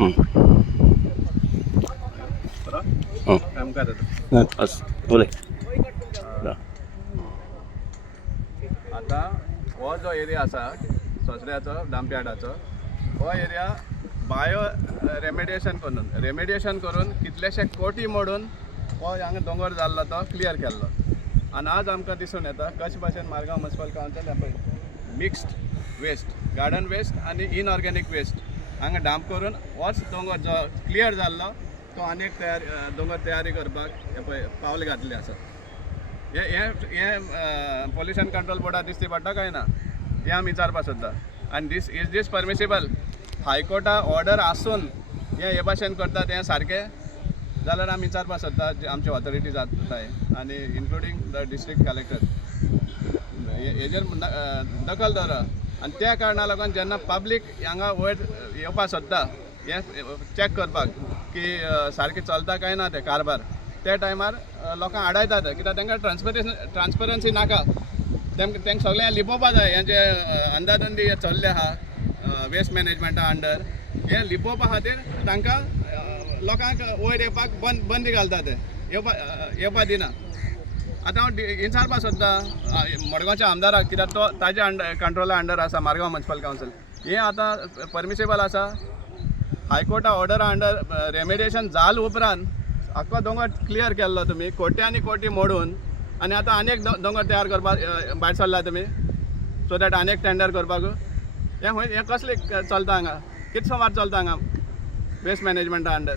आता हो जो एरिया आसा सोसऱ्याचो डांपयार्डाचो हो एरिया बायो रेमेडिएशन करून कितलेशे कोटी मोडून हो हांगा दोंगर जाल्लो तो क्लियर केल्लो. आनी आज आमकां दिसून येता कशे भाशेन मारगांव म्युनिसिपल कावन्सिल पळय मिक्स्ड वेस्ट गार्डन वेस्ट आनी इनऑर्गेनीक वेस्ट हांगा डांप करून होच दोंगर जो क्लियर जाल्लो तो आनीक दोंगर तयारी करपाक हे पळय पावल घातले आसा. हे पोल्युशन कंट्रोल बोर्डाक दिसती पडटा काय ना हे आमी विचारपाक सोदता. आनी दिस परमिसिबल हायकोर्टा ऑर्डर आसून हे भाशेन करतात हे सारकें जाल्यार आमी विचारपाक सोदता आमचे ऑथॉरिटीज आसताय आनी इन्क्लुडींग द डिस्ट्रिक्ट कलेक्टर हेजेर दखल दवरा. आनी त्या कारणाक लागून जेन्ना पब्लीक हांगा वयर येवपाक सोदता हे चॅक करपाक की सारकें चलता काय ना ते कारबार त्या टायमार लोकांक आडायतात कित्याक तांकां ट्रान्सपरन्सी नाका. तांकां सगळें लिपोवपा जाय हें जे अंदाधुंदी हे चल्ले आहा वेस्ट मॅनेजमेंटा अंडर हे लिपोवपा खातीर तांकां लोकांक वयर येवपाक बंदी घालता ते येवपा दिना. आतां हांव विचारपाक सोदता मडगांवच्या आमदाराक कित्याक तो ताज्या कंट्रोला अंडर आसा मारगांव म्युनिसिपल कावन्सिल हें आतां परमिसेबल आसा. हायकोर्टा ऑर्डरा अंडर रेमेडिएशन जाल उपरांत आख्खो दोंगर क्लियर केल्लो तुमी कोट्यांनी कोटी मोडून आनी आतां आनीक दोंगर तयार करपाक भायर सरला तुमी सो दॅट आनीक टेंडर करपाक हें कसलें चलता हांगा कितें सुमार चलता हांगा वेस्ट मॅनेजमेंटा अंडर.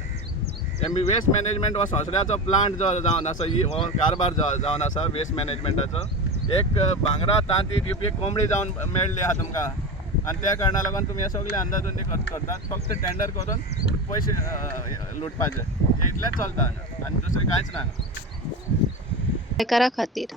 वेस्ट मॅनेजमेंट हो सोंसऱ्याचो प्लांट जो जावन आसा हो कारबार जो जावन आसा वेस्ट मॅनेजमेंटाचो एक भांगरा तांती दिवपी कोंबडी जावन मेळ्ळी आहा तुमकां. आनी त्या कारणाक लागून तुमी हे सगळे अंदाधुंदी करतात फक्त टेंडर करून पयशे लुटपाचे हे इतलेंच चलता हांगा आनी दुसरें कांयच ना हांगा. करा खातीर